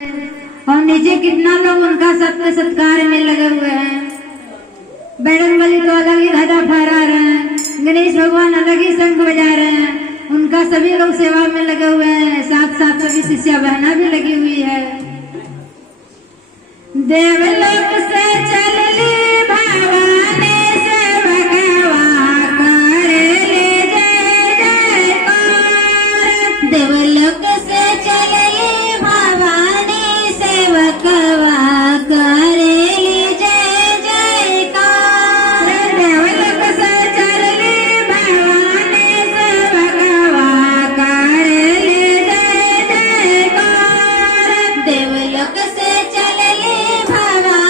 और नीचे कितना लोग उनका सबके सत्कार में लगे हुए हैं। बैरन बलि तो अलग ही ध्वजा फहरा रहे हैं, गणेश भगवान अलग ही शंख बजा रहे हैं, उनका सभी लोग सेवा में लगे हुए हैं। साथ साथ सभी शिष्या बहना भी लगी हुई है। देवलोक से चलली भवानी से भगवा करे ले जय जयकार। देवलोक से चलली भवानी से भगवा करे ले जय जयकार। देवलोक से चलली भवानी से भगवा करे ले जय जयकार। देवलोक से चलली भवानी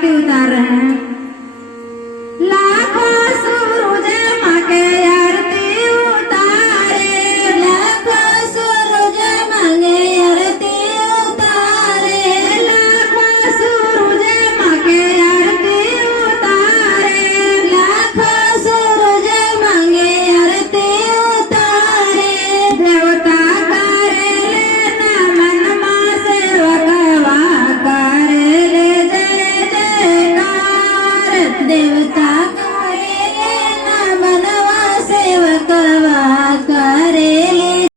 आरती उतार रहे हैं।